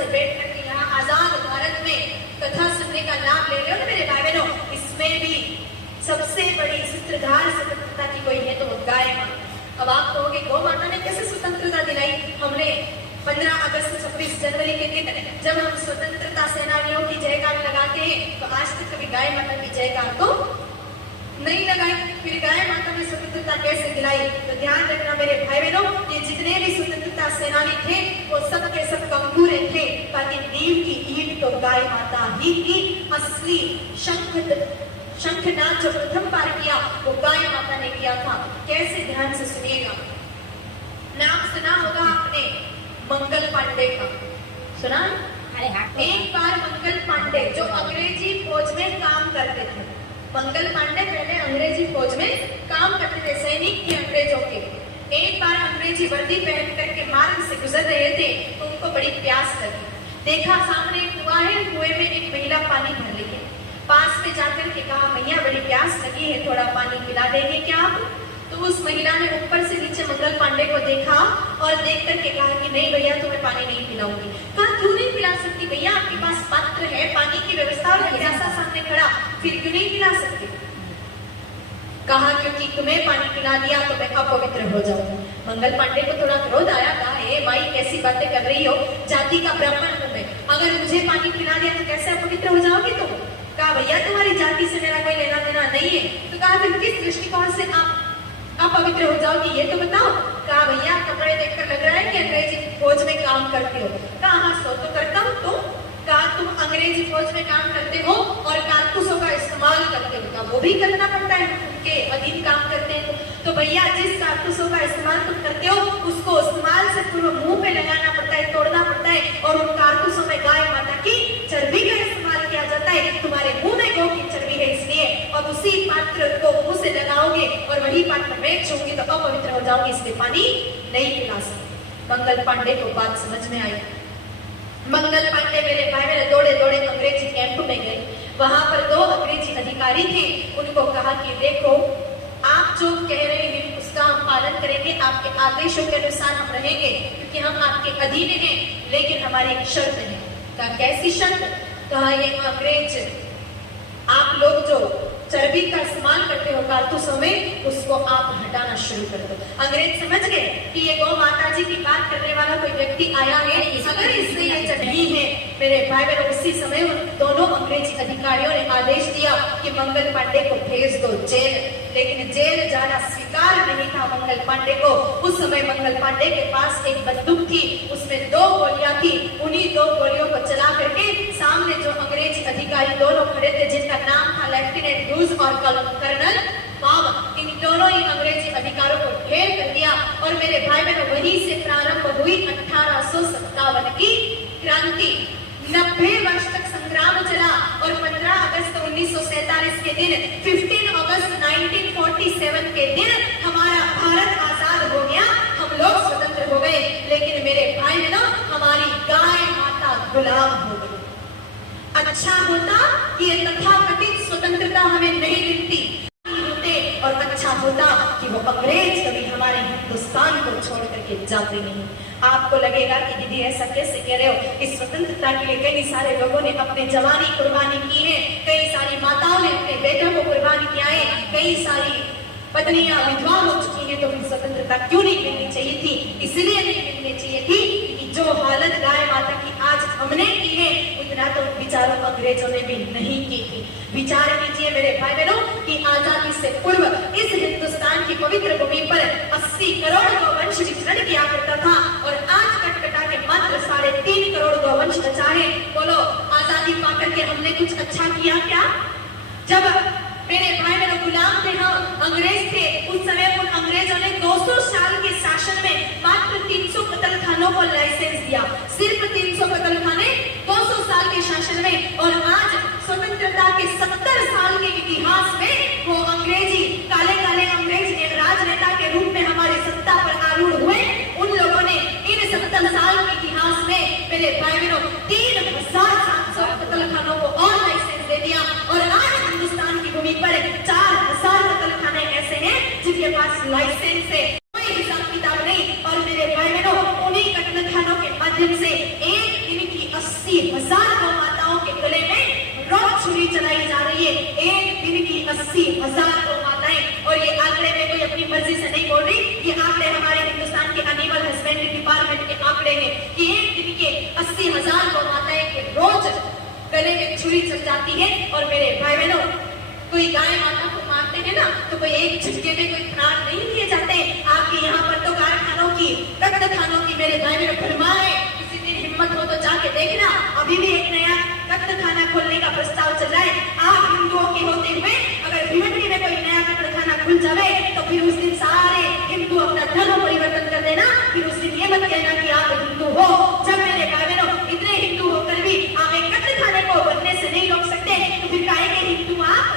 से बैठ करके यहाँ आजाद भारत में कथा सुनने का लाभ ले रहे हो ना मेरे भाई बहनों, इसमें भी सबसे बड़ी सूत्रधार स्वतंत्रता की कोई है तो वो गाय माता। अब आप कहोगे गौ माता ने कैसे स्वतंत्रता दिलाई? हमने 15 अगस्त 26 जनवरी के दिन जब हम स्वतंत्रता सेनानियों की जयकार लगाते हैं तो आज तक कभी गाय माता की जयकार तो नहीं लगाई। फिर गाय माता ने स्वतंत्रता कैसे दिलाई? तो ध्यान रखना मेरे भाई बहनों, ये जितने भी स्वतंत्रता सेनानी थे वो सब के सब कमजोर थे, ताकि नींव की ईंट तो गाय माता ही की। असली शंखनाद जो प्रथम बार किया वो गाय माता ने किया था। कैसे? ध्यान से सुनिएगा। नाम सुना होगा आपने मंगल पांडे का, सुना? एक बार मंगल पांडे जो अंग्रेजी फौज में काम करते थे, मंगल पांडे पहले अंग्रेजी फौज में काम करते थे, सैनिक थे अंग्रेजों के। एक बार अंग्रेजी वर्दी पहन करके मार्ग से गुजर रहे थे तो उनको बड़ी प्यास लगी। देखा सामने एक कुआं है, कुएं में एक महिला पानी भर रही है। पास में जाकर के कहा, मैया बड़ी प्यास लगी है, थोड़ा पानी पिला देंगे क्या आप? तो उस महिला ने ऊपर से नीचे मंगल पांडे को देखा और देख करके कहा कि नहीं भैया तुम्हें पानी नहीं पिलाऊंगी। कहा क्यों नहीं पिला सकती भैया, आपके पास पात्र है, पानी की व्यवस्था और जिज्ञासा सामने खड़ा, फिर क्यों नहीं पिला सकती? कहा क्योंकि तुम्हें पानी पिला दिया तो मैं अपवित्र हो जाऊंगी। मंगल पांडे को थोड़ा क्रोध आया, कहा ए माई कैसी बातें कर रही हो, जाति का ब्राह्मण हूं मैं, अगर मुझे पानी पिला दिया तो कैसे अपवित्र हो जाओगी तुम? कहा भैया तुम्हारी जाति से मेरा कोई लेना देना नहीं है। तो कहा फिर किस दृष्टिकोण से आप पवित्र हो जाओगी ये तो बताओ। कहा भैया कपड़े देखकर लग रहा है कि अंग्रेजी फौज में काम करते हो। कहा हाँ सो तो करता हूँ। तो कहा तुम अंग्रेजी फौज में काम करते हो और कारतूसों का इस्तेमाल करते हो। कहा वो भी करना पड़ता है, उनके अधीन काम करते हैं। तो भैया जिस कारतूसों का इस्तेमाल तुम करते हो उसको इस्तेमाल से पूर्व मुंह पे लगाना पड़ता है, तोड़ना पड़ता है, और उन कारतूसों में गाय माता की चर्बी का इस्तेमाल किया जाता है। तुम्हारे मुंह में गौ की चर्बी है इसलिए, और उसी पात्र को मुंह से लगाओगे और वही पात्र में छूओगे तो अपवित्र हो जाओगे, इसलिए पानी नहीं पिला सकते। मंगल पांडे को बात समझ में आई। मंगल पांडे मेरे भाई मेरे दौड़े दौड़े अंग्रेजी कैंप में गए। वहां पर 2 अंग्रेजी अधिकारी थे। उनको कहा कि देखो आप जो कह रहे हैं उसका हम पालन करेंगे, आपके आदेशों के अनुसार हम रहेंगे क्योंकि हम आपके अधीन हैं, लेकिन हमारी एक शर्त है। कहा कैसी शर्त? कहा ये अंग्रेज आप लोग जो चर्बी का इस्तेमाल करते हो कारतूसों में उसको आप हटाना शुरू कर दो। अंग्रेज समझ गए कि ये गौ माता जी की बात करने वाला कोई व्यक्ति आया है, अगर इससे ये चढ़ी है मेरे भाई बहनों। उसी समय उन दोनों अंग्रेजी अधिकारियों ने आदेश दिया कि मंगल पांडे को भेज दो जेल, लेकिन जेल जाना स्वीकार नहीं था मंगल पांडे को। उस समय मंगल पांडे के पास एक बंदूक थी, उसमें 2 गोलियां थी। उन्हीं 2 गोलियों को चला करके सामने जो अंग्रेजी अधिकारी दोनों खड़े थे जिनका नाम था लेफ्टिनेंट ह्यूज और कर्नल बॉब, इन दोनों ही अंग्रेजी अधिकारों को ढेर कर दिया। और मेरे भाई बहनों वहीं से प्रारंभ हुई 1857 की क्रांति। 90 वर्ष तक संग्राम चला और 15 अगस्त 1947 के दिन 15 अगस्त 1947 के दिन हमारा भारत आजाद हो गया, हम लोग स्वतंत्र हो गए। लेकिन मेरे भाई बहनों हमारी गाय माता गुलाम हो गई। अच्छा होता कि ये तथाकथित स्वतंत्रता हमें नहीं मिलती, और अच्छा होता कि वो अंग्रेज कभी हमारे हिंदुस्तान को छोड़ करके जाते नहीं। आपको लगेगा कि दीदी ऐसा कैसे कह रहे हो, इस स्वतंत्रता के लिए कई सारे लोगों ने अपनी जवानी कुर्बानी की है, कई सारी माताओं ने अपने बेटों को कुर्बानी किया है, कई सारी पत्नियां विधवा हो चुकी है, तो उन्हें स्वतंत्रता क्यों नहीं मिलनी चाहिए थी? इसलिए नहीं मिलनी चाहिए थी कि जो हालत गाय माता की आज हमने की है उतना तो विचारों अंग्रेजों ने भी नहीं की थी। विचार कीजिए मेरे भाई बहनों कि आजादी से पूर्व इस हिंदुस्तान की पवित्र भूमि पर 80 करोड़ गौवंश विचरण किया करता था और आज कटकटा के मात्र 3.5 करोड़ गौवंश बचा है। बोलो आजादी पाकर के हमने कुछ अच्छा किया क्या? जब मेरे भाई बहनों गुलाम थे, हम अंग्रेज थे, उस समय उन अंग्रेजों ने 200 साल के शासन में मात्र 300 कत्ल खानों को लाइसेंस दिया, सिर्फ 300 कत्ल खाने 200 साल के शासन में। और आज स्वतंत्रता के 70 साल के इतिहास में वो अंग्रेजी काले काले अंग्रेज राजनेता के रूप में हमारी सत्ता पर आरूढ़ हुए, उन लोगों ने इन 70 साल के इतिहास में मेरे भाई बहनों 3700 कत्ल खानों को और लाइसेंस दे दिया। और आज हिंदुस्तान की भूमि पर 4000 कत्ल खाने ऐसे हैं जिनके पास लाइसेंस है, कोई हिसाब किताब नहीं। और मेरे भाई बहनों उन्हीं कत्ल खानों के माध्यम से एक दिन की चलाई जा रही है। एक दिन की 80,000 गौ माताएं, और ये आंकड़े में कोई अपनी मर्जी से नहीं बोल रही, ये आंकड़े हमारे हिंदुस्तान के एनिमल हस्बेंड्री डिपार्टमेंट के आंकड़े हैं कि एक दिन के 80,000 गौ माताएं के रोज गले में छुरी चल जाती है। और मेरे भाई बहनों, कोई गाय माता को मारते हैं ना तो कोई एक झटके में कोई प्राण नहीं लिए जाते। आपके यहाँ पर तो कारखानों की, रक्त खानों की मेरे भाई बहनों भरमा है। किसी दिन हिम्मत हो तो जाके देखना, अभी भी एक नया रक्त खाना खोलने का प्रस्ताव चल रहा है। आप हिंदुओं के होते हुए अगर भिवंडी में कोई नया रक्त खाना खुल जाए तो फिर उस दिन सारे हिंदू अपना धर्म परिवर्तन कर देना। फिर उस दिन ये मत कहना कि आप हिंदू हो। जब मेरे भाई बहनों इतने हिंदू होकर भी आप एक रक्त खाने को बनने से नहीं रोक सकते तो फिर काहे के हिंदू आप?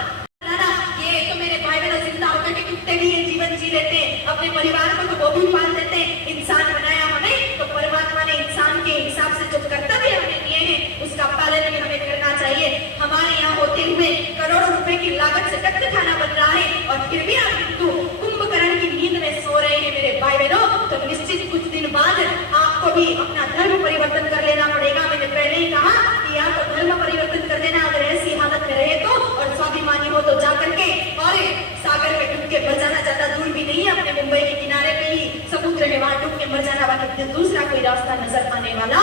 ये तो मेरे भाई बहनों जिंदा होकर के कुत्ते भी ये जीवन जी लेते हैं, अपने परिवार को तो वो भी पाल देते हैं। इंसान बनाया हमें तो परमात्मा ने इंसान के हिसाब से जो कर्तव्य हमें दिए हैं उसका पालन भी हमें करना चाहिए। हमारे यहाँ होते हुए करोड़ों रुपए की लागत से रक्त खाना बन रहा है और फिर भी आप हिंदू कुंभकर्ण की नींद में सो रहे हैं मेरे भाई बहनों। तो निश्चित कुछ दिन बाद आपको भी अपना धर्म परिवर्तन कर लेना पड़ेगा। मैंने पहले ही कहा कि आप तो धर्म परिवर्तन कर देना अगर ऐसी हालत में रहे तो, और स्वाभिमानी हो तो जा करके और सागर में डूब के मर जाना। ज्यादा दूर भी नहीं है, अपने मुंबई के किनारे पे ही समुद्र है, वहां डूब के मर जाना। बाकी दूसरा कोई रास्ता नजर आने वाला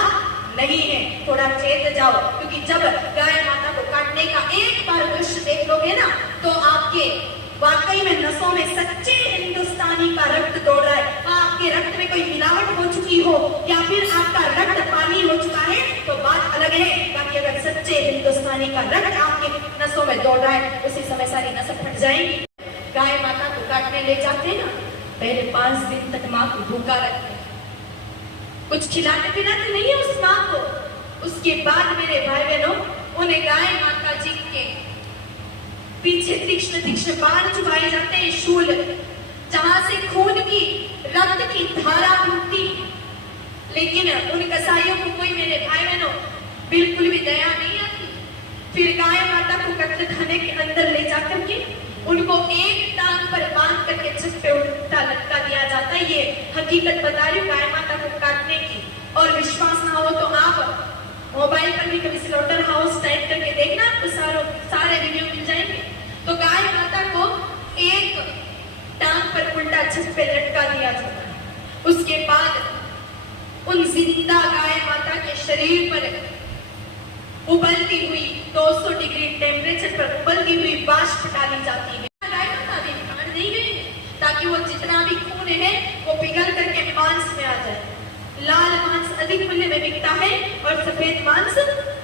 नहीं है। थोड़ा चेत जाओ, क्योंकि जब गाय माता को काटने का एक बार दृश्य देख लोगे ना तो आपके वाकई में नसों में सच्चे हिंदुस्तानी का रक्त दौड़ रहा है। आपके रक्त में कोई मिलावट हो चुकी हो या फिर आपका रक्त पानी हो चुका है तो बात अलग है। बाकी अगर सच्चे हिंदुस्तानी का रक्त आपके नसों में दौड़ रहा है उसी समय सारी नसें फट जाएंगी। गाय माता को काटने ले जाते ना, पहले 5 दिन तक माँ को भूखा रखते, कुछ खिलाते पिलाते नहीं है उस माँ को। उसके बाद मेरे भाई बहनों उन्हें गाय माता जी के पीछे तीक्ष्ण तीक्ष्ण बाण चुभाए जाते हैं, शूल, जहां से खून की, रक्त की धारा बहती। लेकिन उन कसाईयों को कोई मेरे भाई बहनों बिल्कुल भी दया नहीं आती। फिर गाय माता को कत्ल खाने के अंदर ले जाकर के उनको एक टांग पर बांध करके छत पे उल्टा लटका दिया जाता है। ये हकीकत बता रही हूँ गाय माता को काटने की। और विश्वास ना हो तो आप मोबाइल पर भी कभी स्लॉटर हाउस टाइप करके देखना, आपको सारे वीडियो मिल जाएंगे। तो गाय माता को एक टांग पर उल्टा छत पे लटका दिया जाता है। उसके बाद उन जिंदा गाय माता के शरीर पर उबलती हुई 200 डिग्री टेम्परेचर पर उबलती हुई वाष्प डाली जाती है। गाय माता भी काट दी गई है ताकि वो जितना भी खून है वो पिघल करके मांस में आ जाए। लाल मांस अधिक मूल्य में बिकता है और सफेद मांस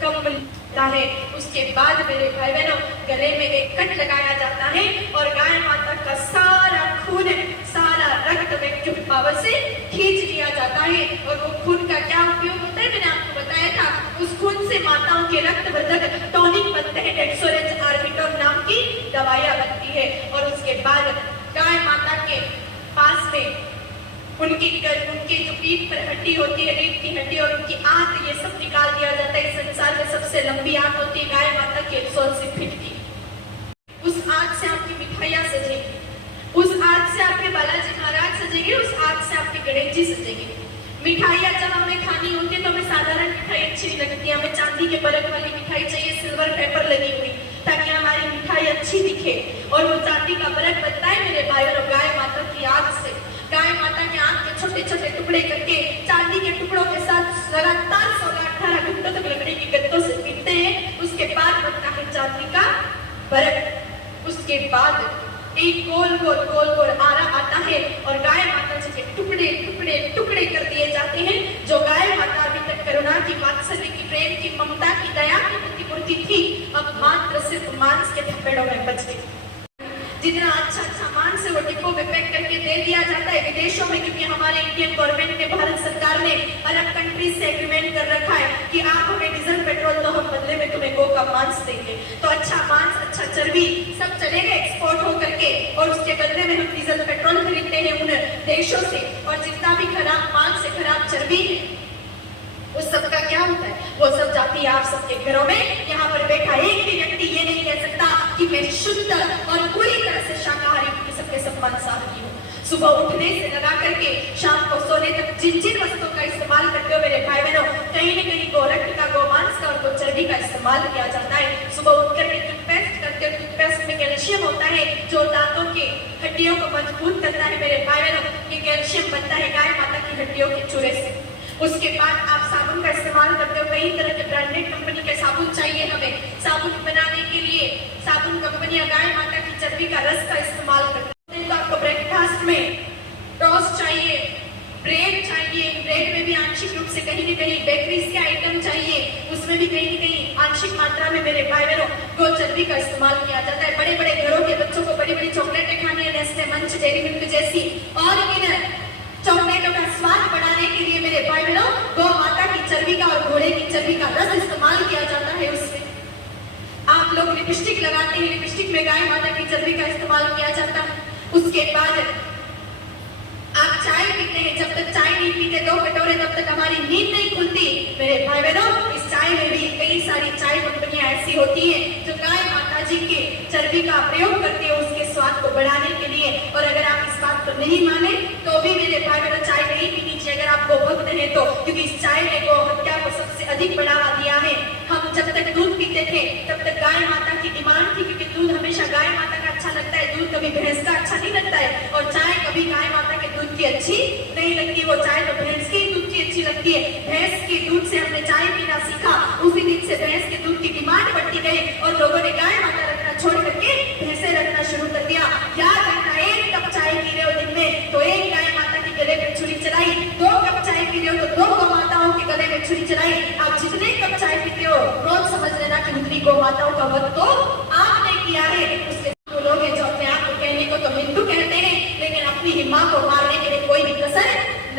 कम मिलता है। उसके बाद मेरे भाई बहनों गले में एक कट लगाया जाता है और गाय माता का सारा खून, सारा रक्त वैक्यूम पावर से खींच लिया जाता है। और वो खून का क्या उपयोग होता है मैंने आपको बताया था। उस खून से माताओं के रक्तवर्धक टॉनिक बनते हैं, डेक्सोरेंज आर्बिटोल नाम की दवाइयां बनती है। और उसके बाद गाय माता के पास में उनकी जो पीठ पर हड्डी होती है, रीढ़ की हड्डी, और उनकी आंत, ये सब निकाल दिया जाता है। संसार में सबसे लंबी आंत होती है गाय माता की 180 फीट की। उस आंत से आपकी मिठाइयां सजेगी, उस आंत से आपके बालाजी महाराज सजेंगे, उस आंत से आपके गणेश जी सजेंगे। मिठाइयां जब हमें खानी होती है तो हमें साधारण मिठाई अच्छी नहीं लगती, हमें चांदी के बरक वाली मिठाई चाहिए, सिल्वर पेपर लगी हुई, ताकि हमारी मिठाई अच्छी दिखे। और वो चांदी का बरक बनता है मेरे भाई और गाय माता की आंत से। गाय माता के आंत के छोटे छोटे टुकड़े करके चांदी के टुकड़ों के साथ लगातार 16-18 घंटों तक लकड़ी के गत्तों से पीटते हैं। उसके बाद बनता है चांदी का बरक। उसके बाद एक गोल गोल आरा आता है और गाय माता जी के टुकड़े टुकड़े टुकड़े कर दिए जाते हैं। जो गाय माता अभी तक करुणा की, वात्सल्य की, प्रेम की, ममता की, दया की प्रतिमूर्ति थी, अब मात्र सिर्फ मांस के थपेड़ों में बच गई। जितना अच्छा मांस है वो डिब्बों में पैक करके दे दिया जाता है विदेशों में, क्योंकि हमारे इंडियन गवर्नमेंट ने, भारत सरकार ने अरब कंट्रीज से एग्रीमेंट कर रखा है कि आप हमें डीजल पेट्रोल तो हम बदले में तुम्हें गौ का मांस देंगे। तो अच्छा मांस, अच्छा चर्बी सब चलेगा एक्सपोर्ट हो करके, और उसके बदले में हम डीजल पेट्रोल खरीदते हैं उन देशों से। और जितना भी खराब मांस है, खराब चर्बी है, उस सब का क्या होता है, वो सब जाती है आप सबके घरों में। यहाँ पर बैठा एक भी व्यक्ति ये नहीं कह सकता कि मैं शुद्ध और पूरी तरह से शाकाहारी हूँ, सबके सब मांसाहारी हूँ। सुबह उठने से लगा करके शाम को सोने तक जिन जिन वस्तुओं का इस्तेमाल करते हो मेरे भाई बहनों, कहीं न कहीं गोरख का गोमांस का और चर्बी का इस्तेमाल किया जाता है। सुबह उठकर के टूथपेस्ट करते हो, टूथपेस्ट में कैल्शियम होता है जो दांतों की हड्डियों को मजबूत करता है। मेरे भाई बहनों, ये कैल्शियम बनता है गाय माता की हड्डियों के चूरे से। उसके बाद आप साबुन का इस्तेमाल करते हो, कई तरह के ब्रांडेड कंपनी के साबुन चाहिए हमें। साबुन बनाने के लिए साबुन कंपनियां गाय माता की चर्बी का रस का इस्तेमाल करते हैं। तो आपको ब्रेकफास्ट में टोस्ट चाहिए, ब्रेड चाहिए, ब्रेड में भी आंशिक रूप से कहीं न कहीं बेकरीज के आइटम चाहिए, उसमें भी कहीं न कहीं आंशिक मात्रा में मेरे भाई बहनों गौ चर्बी का इस्तेमाल किया जाता है। बड़े बड़े घरों के बच्चों को बड़ी बड़ी चॉकलेटें खानी है, नेस्ले मंच, डेयरी मिल्क जैसी, और इन चॉकलेटों का स्वाद बढ़ाने के लिए मेरे भाई बहनों गौ माता की चर्बी का और घोड़े की चर्बी का रस इस्तेमाल किया जाता है। उसमें आप लोग लिपस्टिक लगाते हैं, लिपस्टिक में गाय माता की चर्बी का इस्तेमाल किया जाता है। उसके बाद आप चाय पीते हैं, जब तक चाय नहीं पीते 2 कटोरे तब तक हमारी नींद नहीं खुलती। मेरे भाई बहनों, इस चाय में भी कई सारी चाय कंपनियां ऐसी होती हैं जो गाय माता जी के चर्बी का प्रयोग करती है उसके स्वाद को बढ़ाने के लिए। और अगर आप इस बात को नहीं माने तो भी मेरे भाई बहनों चाय नहीं पीनी चाहिए अगर आप गोभक्त हैं तो, क्योंकि इस चाय ने गौ हत्या को सबसे अधिक बढ़ावा दिया है। हम जब तक दूध पीते थे तब तक गाय माता की डिमांड थी, क्योंकि दूध हमेशा गाय माता का अच्छा लगता है, दूध कभी भैंस का अच्छा नहीं लगता है, और चाय कभी गाय माता के दूध की अच्छी नहीं लगती। वो चाय तो भैंस के दूध की अच्छी लगती है। भैंस के दूध से हमने चाय पीना सीखा, उसी दिन से भैंस के दूध की डिमांड बढ़ती गई और लोगों ने गाय माता रखना छोड़ करके भैंसे रखना शुरू कर दिया। याद रखना, 1 कप चाय पी रहे हो दिन में तो 1 गाय माता के गले में छुरी चलाई, 2 कप चाय पी रहे हो तो 2 गौ माताओं के गले में छुरी चलाई। आप जितने कप चाय पीते हो रोज समझ लेना कि उतनी गौ माताओं का वध तो आपने किया है। उसके लोग हैं जो अपने आप को कहने को तो हिंदू कहते हैं, लेकिन अपनी ही मां को मारने के लिए कोई भी कसर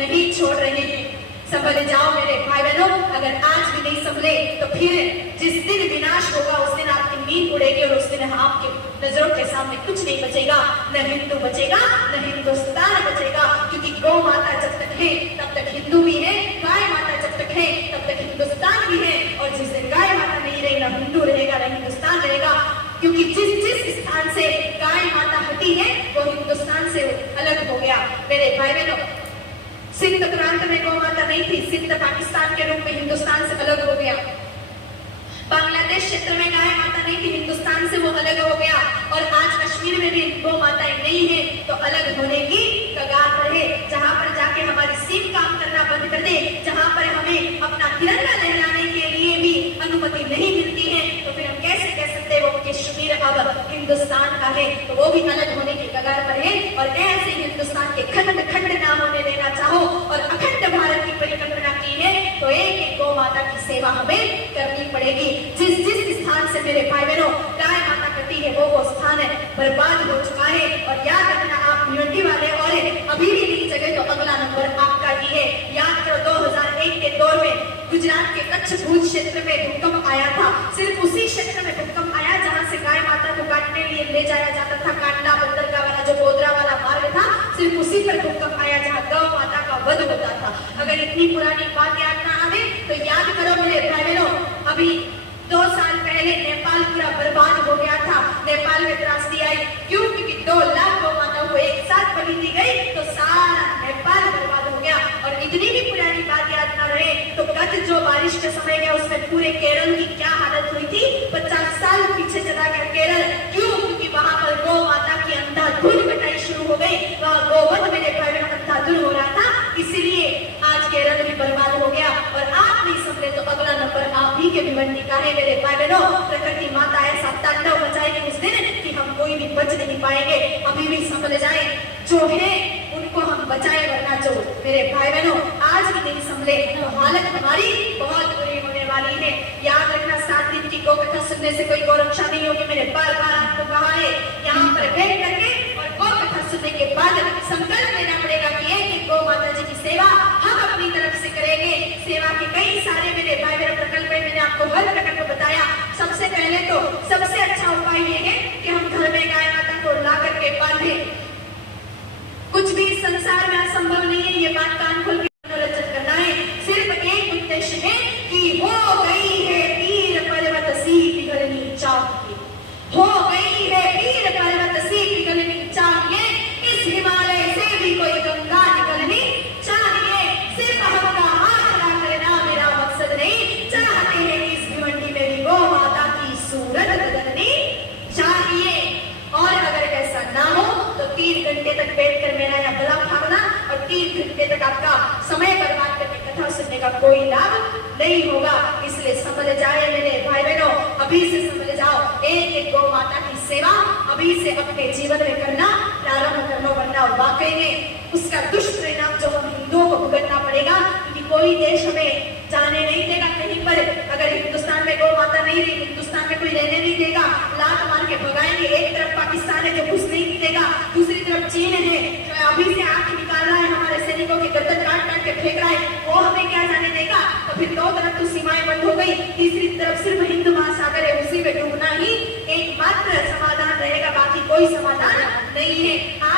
नहीं छोड़ रहे हैं। संभल जाओ मेरे भाई बहनों, अगर आज भी नहीं संभले तो फिर जिस दिन विनाश होगा उस दिन आपकी नींद उड़ेगी और उस दिन आपके नजरों के सामने कुछ नहीं बचेगा, न हिंदू बचेगा न हिंदुस्तान बचेगा। क्योंकि गौ माता जब तक है तब तक हिंदू भी है, गाय माता जब तक है तब तक हिंदुस्तान भी है, और जिस दिन गाय माता नहीं रही न हिंदू रहेगा न हिंदुस्तान रहेगा। क्योंकि जिस स्थान से गाय माता हटी है वो हिंदुस्तान से अलग हो गया। मेरे भाई बहनों, सिंध प्रांत में गौ माता नहीं थी, सिंध पाकिस्तान के रूप में हिंदुस्तान से अलग हो गया। बांग्लादेश क्षेत्र में गाय माता नहीं थी, हिंदुस्तान से वो अलग हो गया। और आज कश्मीर में भी गौ माताएं नहीं है तो अलग होने की कगार पर है। जहां पर जाके हमारी सीम काम करना बंद कर दे, जहां पर हमें अपना तिरंगा लहराने के लिए भी अनुमति नहीं मिलती है, तो फिर हम कैसे कह सकते हैं वो कश्मीर अब हिंदुस्तान का है? तो वो भी अलग होने की कगार पर है। और ऐसे हिंदुस्तान के खंड खंड ना होने देना चाहो और अखंड भारत की परिकल्पना की है तो एक एक गौ माता की सेवा हमें करनी पड़ेगी। जिस स्थान से मेरे भाई बहनों गाय माता कटी है वो स्थान है बर्बाद हो चुका है। और याद रखना, आप यूनिटी वाले और अभी भी नहीं जगह तो अगला नंबर आपका ही है। याद करो 2001 के दौर में गुजरात के कच्छ भूज क्षेत्र में भूकंप आया था। सिर्फ उसी क्षेत्र में भूकंप आया जहां से गाय माता को काटने लिए ले जाया जाता था। कांडला बंदरगाह वाला जो गोधरा वाला मार्ग था, सिर्फ उसी पर भूकंप आया जहां गौ माता का वध होता था। अगर इतनी पुरानी बात याद ना आवे तो याद करो मेरे भाई बहनों, अभी 2 साल पहले नेपाल पूरा बर्बाद हो गया था। नेपाल में त्रासदी आई, क्यों? क्योंकि 2 लाख गौ माताओं को एक साथ बलि दी गई तो सारा नेपाल बर्बाद हो गया। और इतनी भी पुरानी बात याद ना रहे तो गत जो बारिश का समय गया उसमें पूरे केरल की क्या हालत हुई थी? 50 साल पीछे चला गया केरल। क्यों? क्योंकि वहां पर गौ माता की अंधाधुंध कटाई शुरू हो गई, वहां गोवध मेरे पैर में अंधाधुंध हो रहा था, इसीलिए आज केरल भी बर्बाद हो गया। और आप नहीं समझे तो अगला नंबर आप ही के भिवंडी का है मेरे भाई बहनों। प्रकृति माता ऐसा तांडव मचाएगी उस दिन कि हम कोई भी बच नहीं पाएंगे। अभी भी संभल जाए, जो है उनको हम बचाए, वरना जो मेरे भाई बहनों आज भी नहीं संभले तो हालत हमारी बहुत बुरी होने वाली है। याद रखना, 7 दिन की गौ कथा सुनने से कोई गौ रक्षा नहीं होगी। मैंने बार बार आपको कहा है, यहाँ पर बैठ करके और गौ कथा सुनने के बाद संकल्प लेना पड़ेगा कि एक गौ माता जी की सेवा हम अपनी तरफ से करेंगे। सेवा के कई सारे मेरे भाई बहन प्रकल्प है, मैंने आपको हर प्रकल्प बताया। सबसे पहले तो सबसे अच्छा उपाय ये है कि हम घर में गाय माता को ला करके बांधे। कुछ भी संसार में असंभव नहीं है, ये बात कान खोल के मनोरंजन करना है। सिर्फ एक उद्देश्य है कि हो गई है पीर पर्वत सी पिघलनी चाहिए, हो गई है पीर पर्वत सी पिघलनी चाहिए, इस हिमालय से भी कोई गंगा निकलनी चाहिए। सिर्फ हमका हाथ खड़ा करना मेरा मकसद नहीं, चाहते हैं इस का कोई लाभ नहीं होगा। इसलिए समझ जाए मेरे भाई बहनों, अभी से समझ जाओ, एक एक गौ माता की सेवा अभी से अपने जीवन में करना प्रारंभ करना, वरना वाकई में उसका दुष्परिणाम जो हम हिंदुओं को भुगतना पड़ेगा। क्योंकि कोई देश हमें जाने नहीं देगा कहीं पर, अगर हिंदुस्तान में गौ माता नहीं रही, हिंदुस्तान में कोई रहने नहीं देगा, लात मार के भगाएंगे। एक तरफ पाकिस्तान है जो घुस नहीं देगा, दूसरी तरफ चीन है जो अभी से आंख निकाल रहा है, हमारे सैनिकों की गर्दन काट काट के फेंक रहा है, वो हमें क्या जाने देगा। तो फिर दो तरफ तो सीमाएं बंद हो गई, तीसरी तरफ सिर्फ हिंद महासागर है, उसी में डूबना ही एकमात्र समाधान रहेगा, बाकी कोई समाधान नहीं है। आज